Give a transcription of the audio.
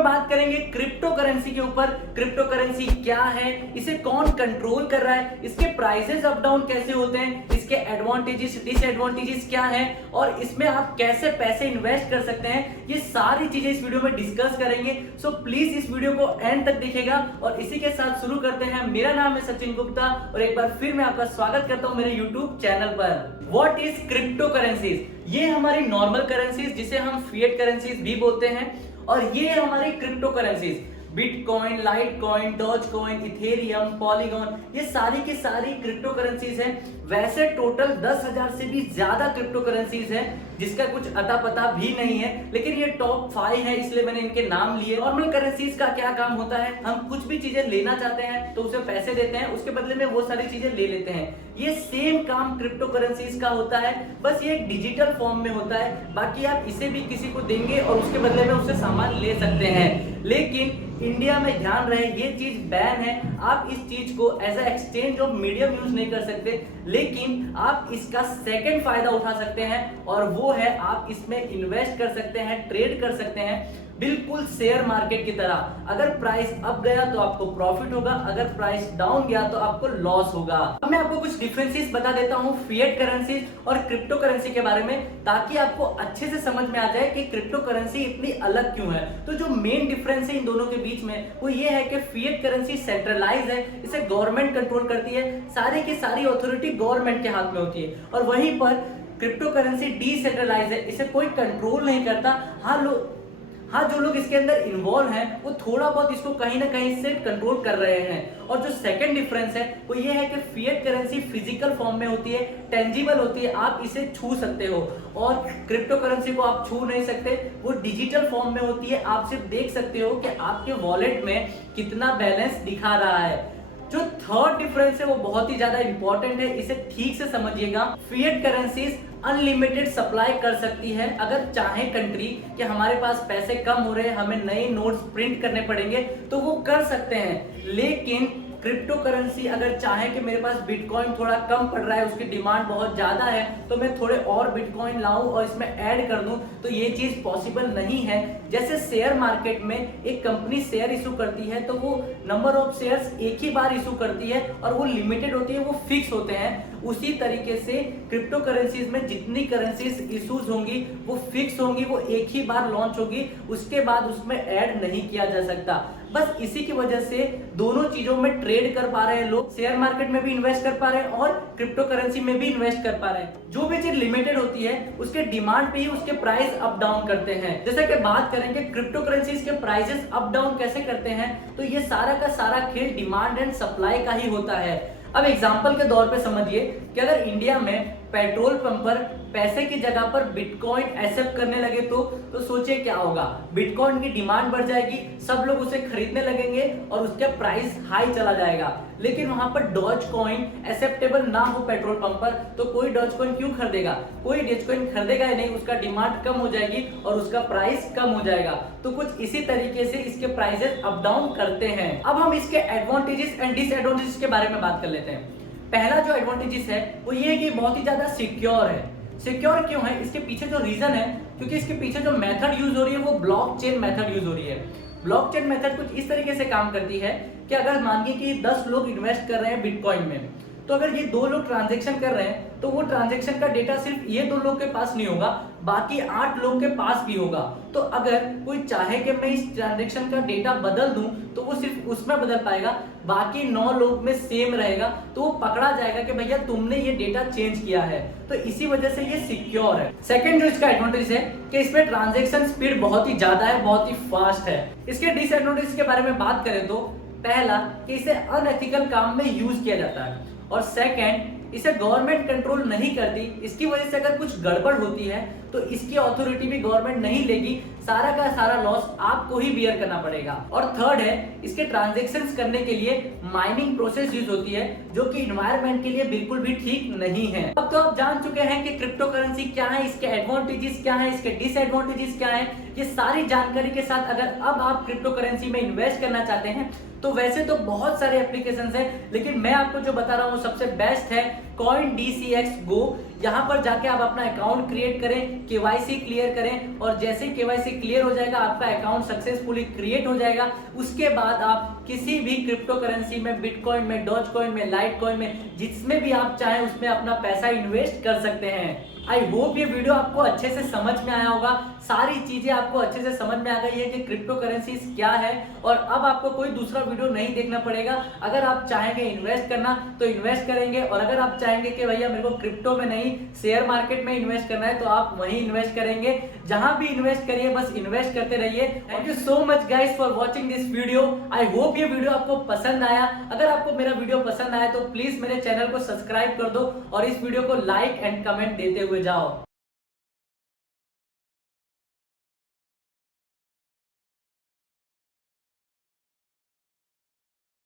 में बात करेंगे क्रिप्टो करेंसी के ऊपर। क्रिप्टो करेंसी क्या है, इसे कौन कंट्रोल कर रहा है, इसके प्राइसेस अप डाउन कैसे होते हैं, इसके एडवांटेजेस डिसएडवांटेजेस क्या है और इसमें आप कैसे पैसे इन्वेस्ट कर सकते हैं, ये सारी चीजें इस वीडियो में डिस्कस करेंगे। सो प्लीज इस वीडियो को एंड तक देखिएगा। और इसी के साथ शुरू करते हैं। मेरा नाम है सचिन गुप्ता और एक बार फिर मैं आपका स्वागत करता हूं मेरे यूट्यूब चैनल पर। What is crypto currencies? ये हमारी नॉर्मल करेंसीज जिसे हम फिएट करेंसीज भी बोलते हैं, और ये है हमारी crypto currencies. Bitcoin, Litecoin, Dogecoin, Ethereum, polygon, ये सारी की सारी क्रिप्टो करेंसीज हैं। वैसे टोटल 10,000 से भी ज्यादा क्रिप्टो करेंसीज हैं जिसका कुछ अता पता भी नहीं है, लेकिन ये टॉप 5 है इसलिए मैंने इनके नाम लिए। नॉर्मल करेंसीज का क्या काम होता है, हम कुछ भी चीजें लेना चाहते हैं तो उसे पैसे देते हैं, उसके बदले में वो सारी चीजें ले लेते हैं। ये सेम काम क्रिप्टो करेंसीज का होता है, बस ये एक डिजिटल फॉर्म में होता है। बाकी आप इसे भी किसी को देंगे और उसके बदले में उससे सामान ले सकते हैं। लेकिन इंडिया में ध्यान रहे ये चीज बैन है। आप इस चीज को as a exchange of medium use नहीं कर सकते, लेकिन आप इसका सेकंड फायदा उठा सकते हैं और वो है आप इसमें इन्वेस्ट कर सकते हैं, ट्रेड कर सकते हैं, बिल्कुल शेयर मार्केट की तरह। अगर प्राइस अप गया तो आपको प्रॉफिट होगा, अगर प्राइस डाउन गया तो आपको लॉस होगा। अब मैं आपको कुछ डिफरेंसेस बता देता हूं फिएट करेंसी और क्रिप्टो करेंसी के बारे में, ताकि आपको अच्छे से समझ में आ जाए कि क्रिप्टो करेंसी इतनी अलग क्यों है। तो जो मेन डिफरेंस है इन दोनों के बीच में वो ये है कि फिएट करेंसी सेंट्रलाइज है, इसे गवर्नमेंट कंट्रोल करती है, सारी की सारी अथॉरिटी गवर्नमेंट के हाथ में होती है। और वहीं पर क्रिप्टो करेंसी डिसेंट्रलाइज है, इसे कोई कंट्रोल नहीं करता। हाँ, जो लोग इसके अंदर इन्वॉल्व हैं वो थोड़ा बहुत इसको कहीं ना कहीं से कंट्रोल कर रहे हैं। और जो सेकंड डिफरेंस है वो ये है कि फिएट करेंसी फिजिकल फॉर्म में होती है, टेंजिबल होती है, आप इसे छू सकते हो, और क्रिप्टो करेंसी को आप छू नहीं सकते, वो डिजिटल फॉर्म में होती है। आप सिर्फ देख सकते हो कि आपके वॉलेट में कितना बैलेंस दिखा रहा है। जो थर्ड डिफरेंस है वो बहुत ही ज्यादा इंपॉर्टेंट है, इसे ठीक से समझिएगा। फिएट करेंसीज अनलिमिटेड सप्लाई कर सकती है। अगर चाहे कंट्री कि हमारे पास पैसे कम हो रहे हैं, हमें नए नोट्स प्रिंट करने पड़ेंगे, तो वो कर सकते हैं। लेकिन क्रिप्टो करेंसी अगर चाहे कि मेरे पास बिटकॉइन थोड़ा कम पड़ रहा है, उसकी डिमांड बहुत ज्यादा है, तो मैं थोड़े और बिटकॉइन लाऊं और इसमें ऐड कर दूं, तो ये चीज पॉसिबल नहीं है। जैसे शेयर मार्केट में एक कंपनी शेयर इशू करती है तो वो नंबर ऑफ शेयर्स एक ही बार इशू करती है और वो लिमिटेड होती है, वो फिक्स होते हैं। उसी तरीके से क्रिप्टो करेंसीज में जितनी करेंसीज इश्यूज होंगी वो फिक्स होंगी, वो एक ही बार लॉन्च होगी, उसके बाद उसमें ऐड नहीं किया जा सकता। बस इसी की वजह से दोनों चीजों में ट्रेड कर पा रहे हैं लोग, शेयर मार्केट में भी इन्वेस्ट कर पा रहे हैं और क्रिप्टो करेंसी में भी इन्वेस्ट कर पा रहे हैं। जो भी चीज लिमिटेड होती है उसके डिमांड पे ही उसके प्राइस अप डाउन करते हैं। जैसे कि बात करेंगे क्रिप्टो करेंसीज के प्राइसेस अप डाउन कैसे करते हैं, तो ये सारा का सारा खेल डिमांड एंड सप्लाई का ही होता है। अब एग्जांपल के तौर पे समझिए कि अगर इंडिया में पेट्रोल पंप पर पैसे की जगह पर बिटकॉइन एक्सेप्ट करने लगे तो सोचिए क्या होगा। बिटकॉइन की डिमांड बढ़ जाएगी, सब लोग उसे खरीदने लगेंगे और उसका प्राइस हाई चला जाएगा। लेकिन वहां पर डॉजकॉइन एक्सेप्टेबल ना हो पेट्रोल पंप पर, तो कोई डॉजकॉइन क्यों खरीदेगा? कोई डॉजकॉइन खरीदेगा ही नहीं, उसका डिमांड कम हो जाएगी और उसका प्राइस कम हो जाएगा। तो कुछ इसी तरीके से इसके प्राइसेस अप डाउन करते हैं। अब हम इसके एडवांटेजेस एंड डिसएडवांटेजेस के बारे में बात कर लेते हैं। पहला जो एडवांटेजेस है वो ये है कि बहुत ही ज्यादा सिक्योर है। सिक्योर क्यों है? इसके पीछे जो रीजन है, क्योंकि इसके पीछे जो मेथड यूज हो रही है वो ब्लॉकचेन मेथड यूज हो रही है। ब्लॉकचेन मेथड कुछ इस तरीके से काम करती है कि अगर मानिए कि 10 लोग इन्वेस्ट कर रहे हैं बिटकॉइन में, तो अगर ये 2 लोग ट्रांजैक्शन कर रहे हैं तो वो ट्रांजैक्शन का डेटा सिर्फ ये 2 लोग के पास नहीं होगा, बाकी 8 लोग के पास भी होगा। तो अगर कोई चाहे कि मैं इस ट्रांजैक्शन का डेटा बदल दूं तो वो सिर्फ उसमें बदल पाएगा, बाकी 9 लोग में सेम रहेगा, तो वो पकड़ा जाएगा कि भैया तुमने ये डेटा चेंज किया है। तो इसी वजह से ये सिक्योर है। सेकंड जो इसका एडवांटेज है कि इसमें ट्रांजैक्शन स्पीड बहुत ही ज्यादा है, बहुत ही फास्ट है। इसके डिसएडवांटेज के बारे में बात करें तो पहला कि इसे अनएथिकल काम में यूज किया जाता है, और सेकंड इसे गवर्नमेंट कंट्रोल नहीं करती। इसकी वजह से अगर कुछ गड़बड़ होती है तो इसकी अथॉरिटी भी गवर्नमेंट नहीं लेगी, सारा का सारा लॉस आपको ही बियर करना पड़ेगा। और थर्ड है इसके ट्रांजैक्शंस करने के लिए माइनिंग प्रोसेस यूज होती है, जो कि एनवायरनमेंट के लिए बिल्कुल भी ठीक नहीं है। अब तो आप जान चुके हैं कि क्रिप्टो करेंसी क्या है, इसके एडवांटेजेस क्या है, इसके डिसएडवांटेजेस क्या है। ये सारी जानकारी के साथ अगर अब आप क्रिप्टो करेंसी में इन्वेस्ट करना चाहते हैं तो वैसे तो बहुत सारे एप्लीकेशंस हैं, लेकिन मैं आपको जो बता रहा हूँ सबसे बेस्ट है CoinDCX Go। यहाँ पर जाके आप अपना अकाउंट क्रिएट करें, केवाईसी क्लियर करें, और जैसे केवाईसी क्लियर हो जाएगा आपका अकाउंट सक्सेसफुली क्रिएट हो जाएगा। उसके बाद आप किसी भी क्रिप्टो करेंसी में, बिटकॉइन में, डॉज कॉइन में, लाइट कॉइन में, जिसमें भी आप चाहें उसमें अपना पैसा इन्वेस्ट कर सकते हैं। आई होप ये वीडियो आपको अच्छे से समझ में आया होगा, सारी चीजें आपको अच्छे से समझ में आ गई है कि क्रिप्टो करेंसीज क्या है, और अब आपको कोई दूसरा वीडियो नहीं देखना पड़ेगा। अगर आप चाहेंगे इन्वेस्ट करना तो इन्वेस्ट करेंगे, और अगर आप चाहेंगे कि भैया मेरे को क्रिप्टो में नहीं शेयर मार्केट में इन्वेस्ट करना है तो आप वहीं इन्वेस्ट करेंगे। जहां भी इन्वेस्ट करिए बस इन्वेस्ट करते रहिए। Thank you so much guys for watching this video. I hope ये वीडियो आपको पसंद आया। अगर आपको मेरा वीडियो पसंद आया तो प्लीज मेरे चैनल को सब्सक्राइब कर दो और इस वीडियो को लाइक एंड कमेंट देते हुए जाओ।